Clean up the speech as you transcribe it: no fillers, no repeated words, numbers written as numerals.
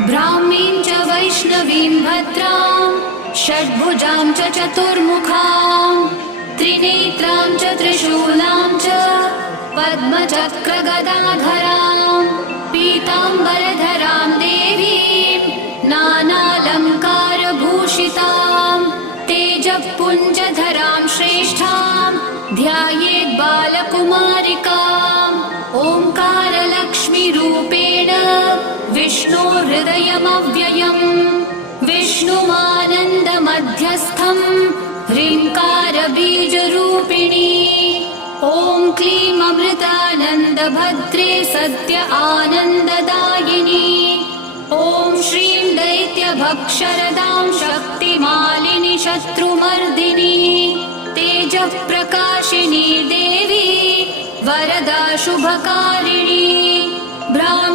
ब्राह्मीं च वैष्णवीं भद्रां षड्भुजां च चतुर्मुखां त्रिनेत्रां च त्रिशूलां च पद्मचक्रगदाधरां पीताम्बरधरां देवीं नानालङ्कारभूषितां तेजःपुञ्जधरां श्रेष्ठां ध्यायेत् बालकुमारिकाम् ओङ्कारलक्ष्मीरूपेण विष्णोर्हृदयमव्ययम् विष्णुमानन्दमध्यस्थम् ह्रीङ्कारबीजरूपिणी ॐ क्लीं अमृतानन्दभद्रे सत्य आनन्ददायिनी ॐ श्रीं दैत्यभक्षरदां शक्तिमालिनि शत्रुमर्दिनी तेजःप्रकाशिनी देवी वरदा शुभकारिणी ब्राह्मी